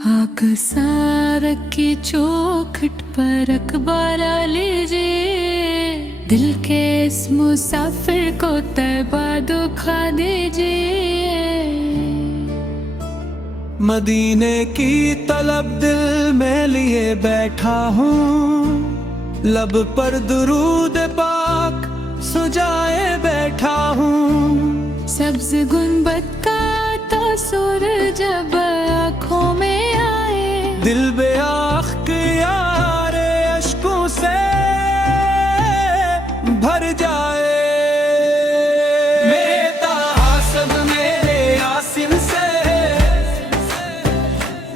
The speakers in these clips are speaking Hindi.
आकसार की चौखट पर अखबार लीजिए, दिल के इस मुसाफिर को तैबा दुखा दीजिए। मदीने की तलब दिल में लिए बैठा हूँ, लब पर दुरूद पाक सुजाए बैठा हूँ। सब्ज गुंबद का तासुर जब आँखों में आए, दिल बेआख यारे अश्कों से भर जाए। मेरे ताहा सब मेरे यासिन से,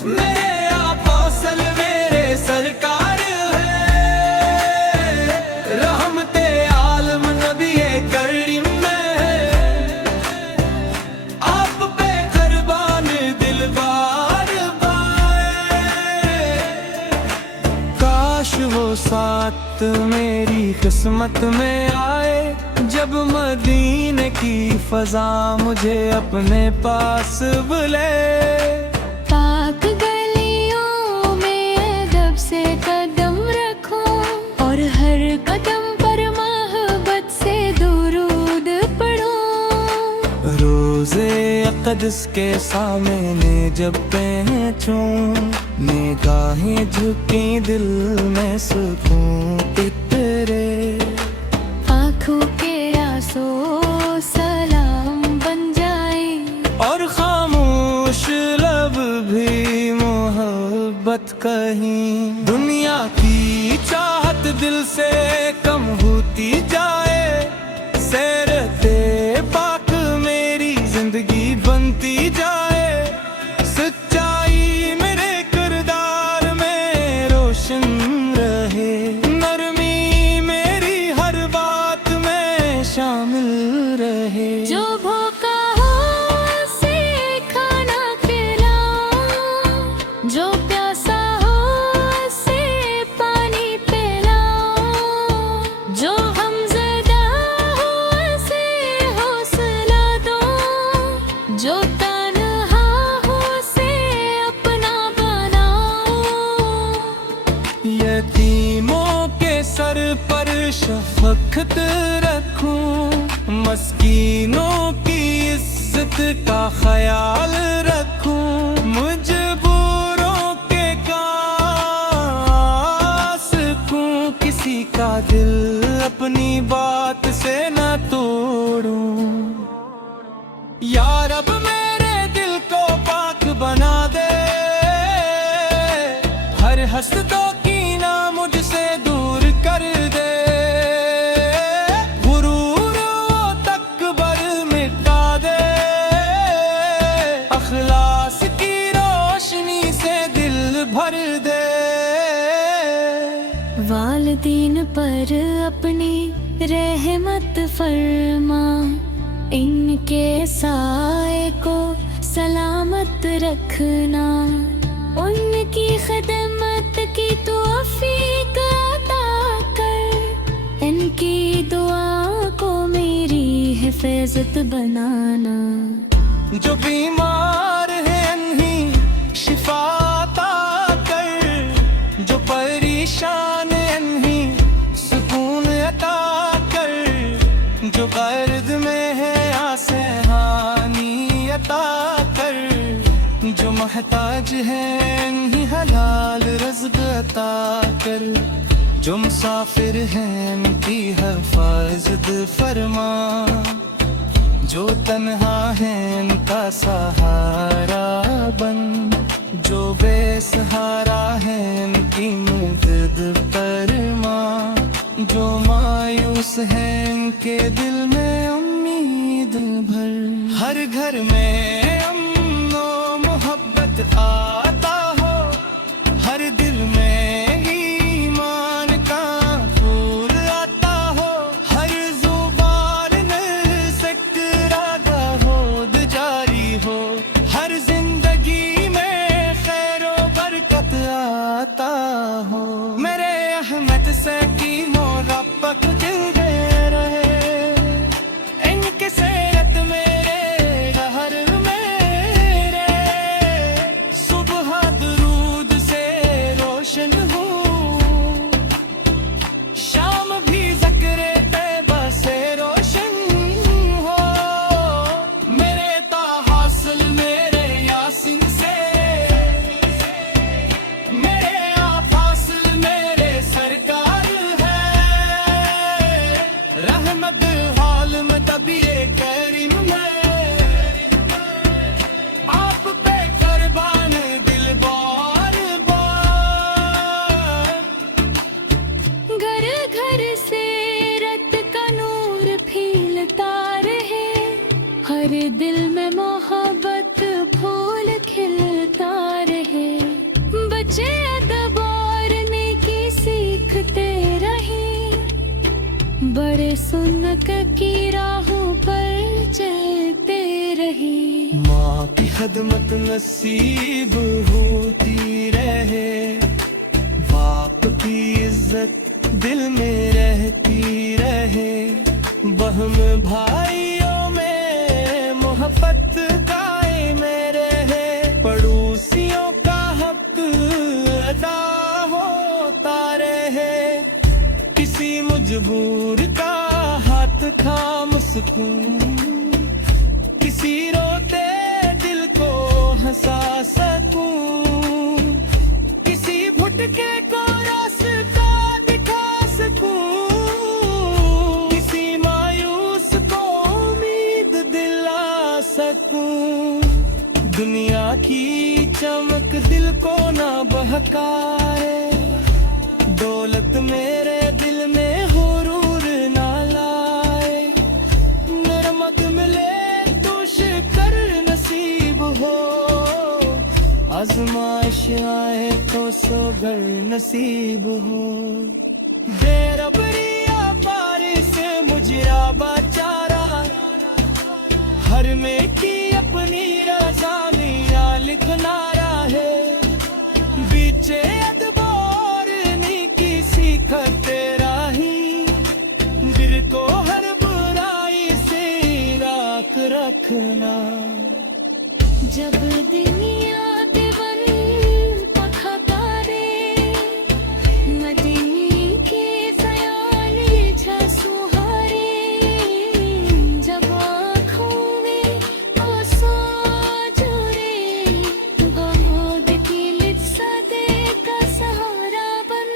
मेरे आफौसल मेरे सरकार है। रहमते आलम नबी करीम में, आप पे कुर्बान दिल बार बाए। काश वो साथ मेरी किस्मत में आए, जब मदीने की फजा मुझे अपने पास बुले। पाक गलियों में अदब से कदम रखो, और हर कदम पर मोहब्बत से दुरूद पढ़ो। रोज़े अक़दस के सामने जब पहुँचूं, निगाहें झुकी दिल में सुकून इतरे। आँखों के आंसू सलाम बन जाए, और खामोश लब भी मोहब्बत कहीं। दुनिया की चाहत दिल से कम होती जाए, सैरते पाक मेरी जिंदगी बनती जाए। सच्चाई मेरे किरदार में रोशन रहे, नरमी मेरी हर बात में शामिल रहे। जो भूखा हो उसे खाना खिलाओ, जो प्यासा हो उसे पानी पिलाओ, जो गमज़दा हो उसे हौसला दो, जो तन्हा हो उसे अपना बनाओ। यतीमों के सर पर शफ़क़त रखूं, मस्कीनों की इज्जत का ख्याल रखूं। मजबूरों के कास सकूं, किसी का दिल अपनी बात से न तोड़ूं। या रब मेरे दिल को पाक बना दे, हर हसदों की ना मुझसे दूर कर दे। गुरूर वो तकबर मिटा दे, अखलास की रोशनी से दिल भर दे। वालिदीन पर अपनी रहमत फरमा, इनके साए को सलामत रखना। उनकी खिदमत की तौफीक अता कर, इनकी दुआ को मेरी हिफाजत बनाना। जो बीमार है इन्हीं शिफा अता कर, जो परेशान है इन्हीं सुकून अता कर, जो गर्द में है आसे हानि अता कर, जो मोहताज है इन्हीं हलाल रज़्क़ अता कर, जो मुसाफिर हैं इनकी हिफाज़त फरमा, जो तन्हा है इनका सहारा बन, जो बेसहारा है इनकी मदद फरमा, जो मायूस है इनके दिल में उम्मीद भर। हर घर में अमनो मोहब्बत आता हो, हर दिल में ईमान का फूल आता हो, हर जुबान से इरादा हो जारी हो, हर जिंदगी में खैरो बरकत आता हो। मेरे अहमद से की मोहब्बत दिल दे रहे, इनके सेहत मेरे घर मेरे सुन्नत की राहों पर चलते रहे। माँ की खदमत नसीब होती रहे, बाप की इज्जत दिल में रहती रहे, बहन भाइयों में मोहब्बत कायम रहे, पड़ोसियों का हक अदा होता रहे, किसी मजबूर का हाथ थाम सकूं, किसी रोते दिल को हंसा सकूं, किसी भुटके को रास्ता दिखा सकूं, किसी मायूस को उम्मीद दिला सकूं। दुनिया की चमक दिल को ना बहकाए, दौलत मेरे दिल में हुरूर ना लाए, नरमत मिले तो शुक्र नसीब हो, आजमाइश आए तो सोगर नसीब हो। बेरबरिया बारिश मुजरा बेचारा, हर में की अपनी रजा मेरा लिखना है, बीचे अदबार नी की सीखते राही, दिल को हर बुराई से राख रखना। जब दुनिया देवन पखतारे, मदनी के ज़यान झसुहारे, जब आँखों में आंसू जुरे, गमोद की लिज्जते का सहारा बन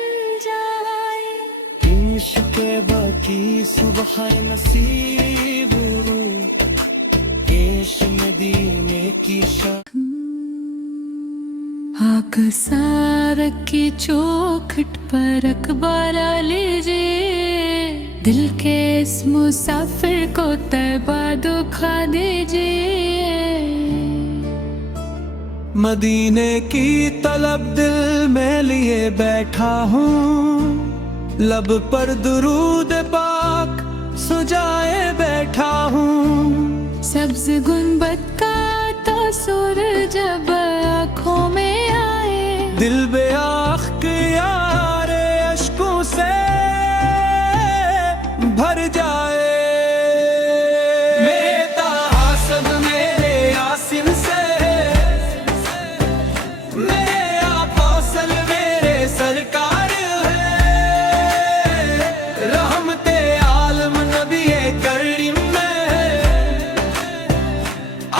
जाए। इश्क़ बाकी सुबह नसीब रू, एश मदीने की आकसार की चौखट पर अखबार लीजिए, दिल के इस मुसाफिर को तैबा दुखा दीजिए। मदीने की तलब दिल में लिए बैठा हूँ, लब पर दुरूद पाक सुजाए बैठा हूँ, सब्ज गुंबद का तासुर जब आँखों में आए, दिल बेआख यारे अश्कों से भर जाए। मेरे ताहा सब मेरे यासिन से, मेरे आफासल मेरे सरकार है, रहमते आलम नबी करीम में,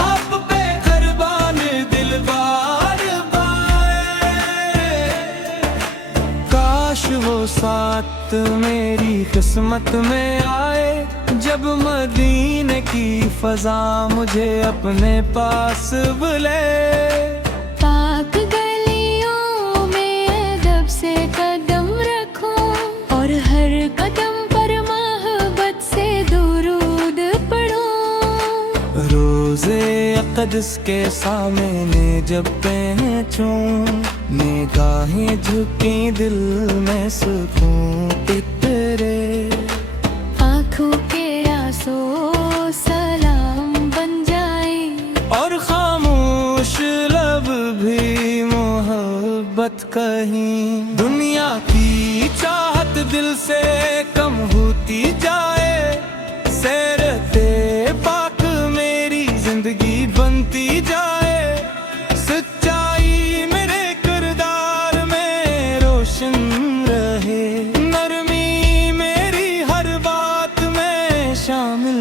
आप पे कुर्बान दिल बार बाए। काश वो साथ मेरी किस्मत में आए, जब मदीने की फजा मुझे अपने पास बुले। पाक गलियों में अदब से कदम रखो, और हर कदम पर मोहब्बत से दुरूद पढ़ो। रोज़े अक़दस के सामने जब पहुंचूं, निगाहें झुकी दिल में सुकून इतरे, आँखों के आंसू सलाम बन जाए, और खामोश लब भी मोहब्बत कहीं। दुनिया की चाहत दिल से कम होती जाए, सैरते पाक मेरी जिंदगी बनती जाए, सच्चाई मेरे किरदार में रोशन रहे, नरमी मेरी हर बात में शामिल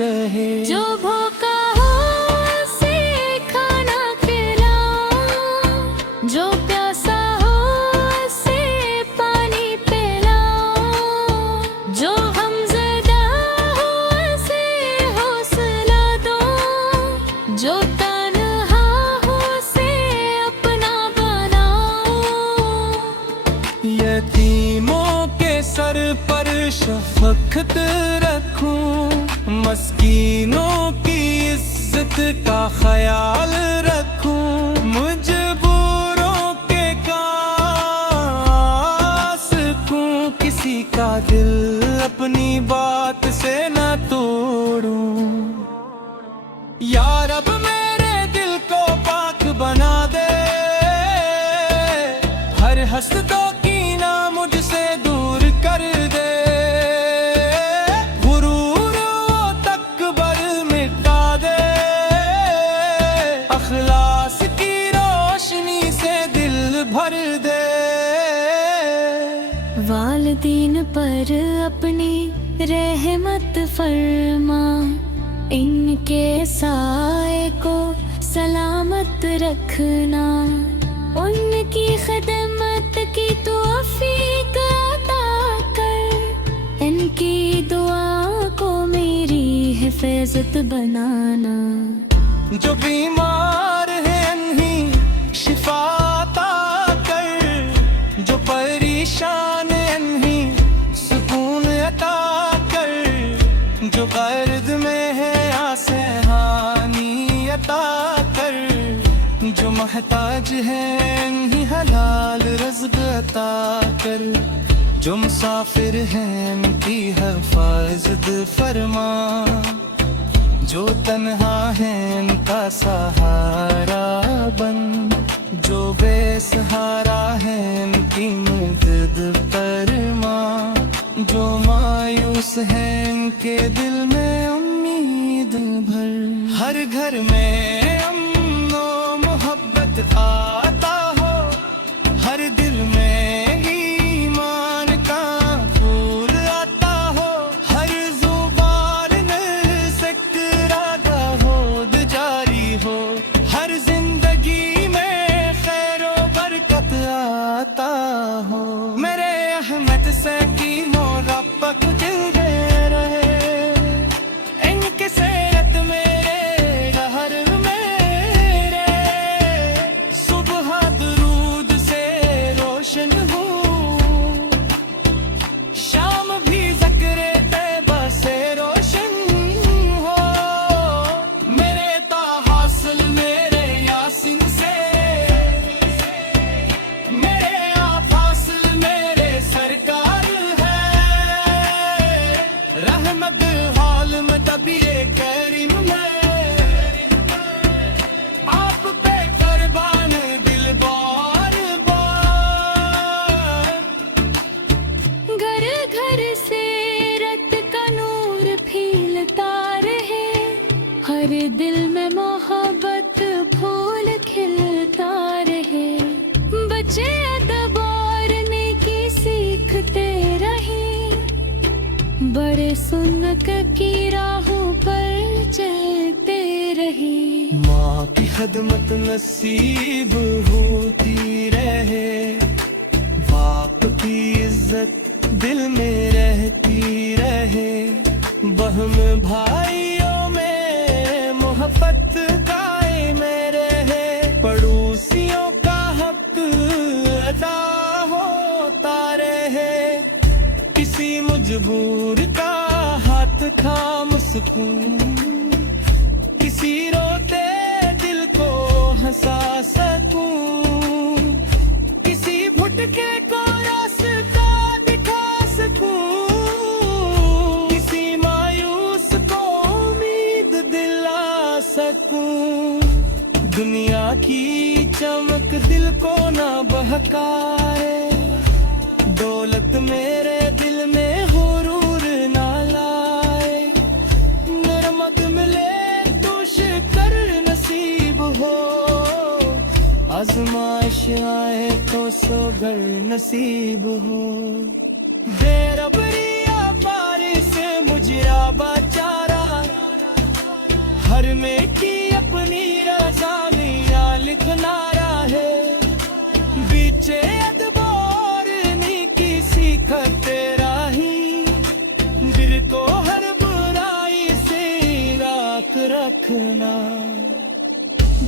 रहे। जो भूखा हो उसे खाना खिलाओ, जो प्यासा हो उसे पानी पिलाओ, जो गमज़दा हो उसे हौसला दो, जो तन्हा हो उसे अपना बनाओ। यतीमों के सर पर शफकत रखूं, मस्कीनों की इज्जत का ख्याल रखूं, मजबूरों के कास सकूं, किसी का दिल अपनी बात से हसदों की ना मुझसे दूर कर दे, गुरूर वो तकबर मिटा दे, अखलास की रोशनी से दिल भर दे। वालिदीन पर अपनी रहमत फरमा, इनके साए को सलामत रखना, उनकी खिदमत की तौफीक अता कर, इनकी दुआ को मेरी हिफाजत बनाना। जो बीमार है इन्हीं शिफा अता कर, जो परेशान है इन्हीं सुकून अता कर, जो कर्ज में है आसेहानी अता कर, जो महताज है इन्हीं हलाल रज़्क़ अता कर, जो मुसाफिर हैं इनकी हिफाज़त फरमा, जो तन्हा है इनका सहारा बन, जो बेसहारा है इनकी मदद फरमा, जो मायूस है इनके दिल में उम्मीद भर। हर घर में अमन व मोहब्बत आता हो, हर दिल में ईमान का फूल आता हो, हर जुबान में सकरादा हो जारी हो, हर जिंदगी में खैर व बरकत आता हो। मेरे अहमद से की मोरब्बत दिल दे रहे, इनके सेहत मेरे हर मेरे, सुबह दरूद से रोशन हूँ, शाम भी ज़िक्र तैबा से रोशन हो, मेरे ताहासुल मेरे यासीन से, मेरे आफासुल मेरे सरकार है, रहमत हाल में तबीरे करीम में, आप पे कुर्बान दिल बार बार। घर घर से रत का नूर फैलता रहे, हर दिल में मोहब्बत फूल खिलता रहे, बच्चे अदब और नेकी सीखते रहे, बड़े सुन्नत की राहों पर चलते रहे। माँ की खदमत नसीब होती रहे, बाप की इज्जत दिल में रहती रहे, बहन भाइयों में मोहब्बत कायम रहे, पड़ोसियों का हक अदा होता रहे, किसी मजबूर का हाथ थाम सकूं, किसी रोते दिल को हंसा सकूं, किसी भुटके को रास्ता दिखा सकूं, किसी मायूस को उम्मीद दिला सकूं। दुनिया की चमक दिल को ना बहकाए, दौलत मेरे दिल में हुरूर ना लाए, नरमत मिले तो शुक्र नसीब हो, आजमाइश आए तो सोगर नसीब हो। दे रबरिया बारिश मुजरा बेचारा, हर में की अपनी रज़ा मिया लिखना है, बीचे अदबार नी सीखते राही, दिल को हर बुराई से राख रखना।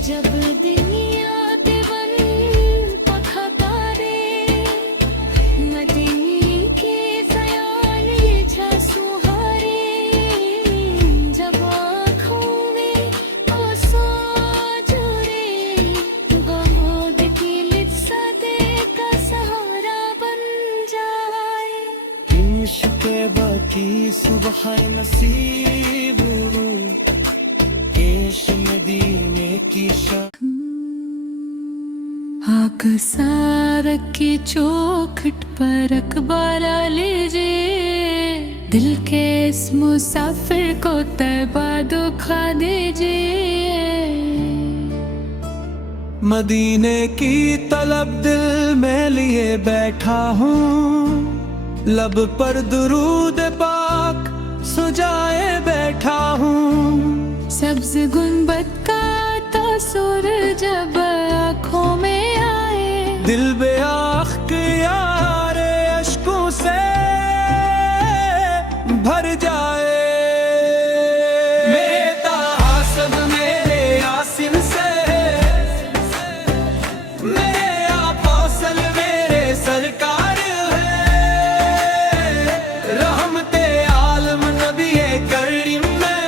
जब दुनिया देवन पखता रे, मदनी के ख्याल छा सुहारे, जब आँखों में आंसू जुरे, गमोद की लित्सते का सहारा बन जाए। इश्क़ बाकी सुबह नसीब हो, इश्क़ मदीने की आग सारक की चौखट पर अखबार लीजिए, दिल के इस मुसाफिर को तैबा दुखा दीजिए। मदीने की तलब दिल में लिए बैठा हूँ, लब पर दुरूद पाक सुजाए बैठा हूँ। सब्ज गुंबद का तासुर जब आँखों में आए, दिल बेआख्क यारे अश्कों से भर जाए। मेरे ताहा सब मेरे यासिन से, मेरे आपासल मेरे सरकार है। रहमते आलम नबी करीम में,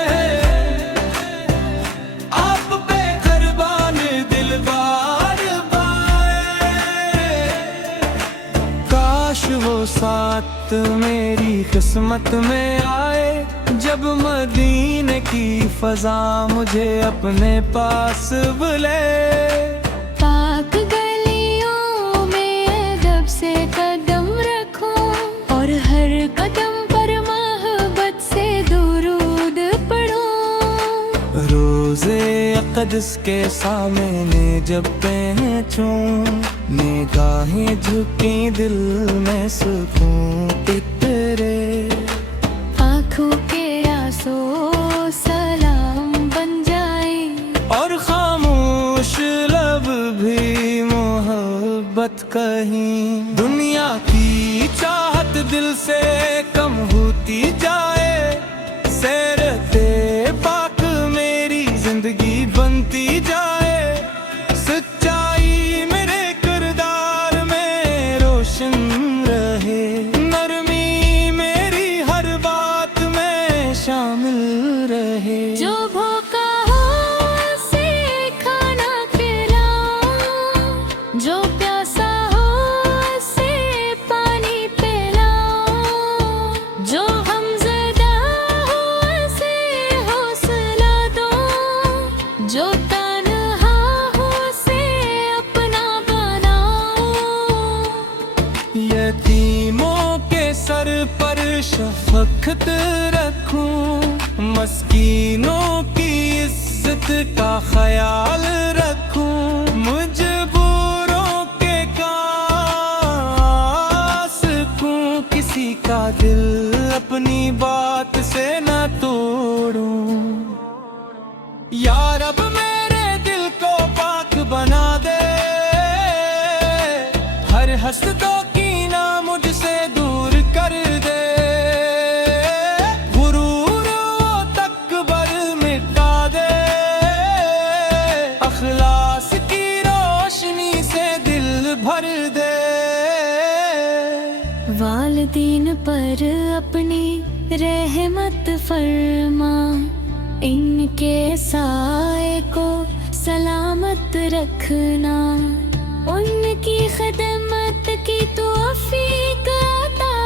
आप पे कुर्बान दिल बार पाए। काश वो साथ मेरी किस्मत में आए, जब मदीने की फजा मुझे अपने पास बुले। पाक गलियों में अदब से कदम रखो, और हर कदम पर मोहब्बत से दुरूद पढ़ो। रोज़े अक़दस के सामने जब पहुँचूं, निगाहें झुकी दिल में सुकून इतरे। आँखों के आंसू सलाम बन जाए, और खामोश लब भी मोहब्बत कहीं। दुनिया की चाहत दिल से कम होती जाए, सैरते पाक मेरी जिंदगी बनती जाए। सच्चाई मेरे किरदार में रोशन रहे, नरमी मेरी हर बात में शामिल रहे। जो भूखा हो उसे खाना खिलाओ, जो प्यासा हो उसे पानी पिलाओ, जो गमज़दा हो उसे हौसला दो, जो तन्हा हो उसे अपना बनाओ। यतीमों के सर पर शफ़क़त रखूं, मस्कीनों की इज्जत का ख्याल रखूं। मजबूरों के कास सकूं, किसी का दिल अपनी बात से न तोड़ूं। या रब मेरे दिल को पाक बना दे, हर हसदों की ना मुझसे दूर कर दे। गुरूर वो तकबर मिटा दे, अखलास की रोशनी से दिल भर दे। वालिदीन पर अपनी रहमत फरमा, इनके साए को सलामत रखना। उनकी खिदमत की तौफीक अता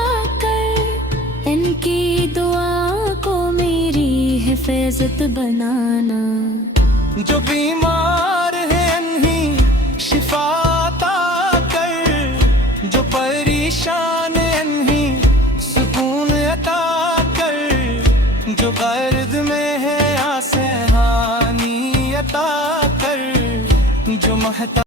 कर, इनकी दुआ को मेरी हिफाजत बनाना। जो बीमार है इन्हीं शिफा अता कर, जो परेशान है इन्हीं सुकून अता कर, जो गर्द में है आसहानी अता कर, जो महता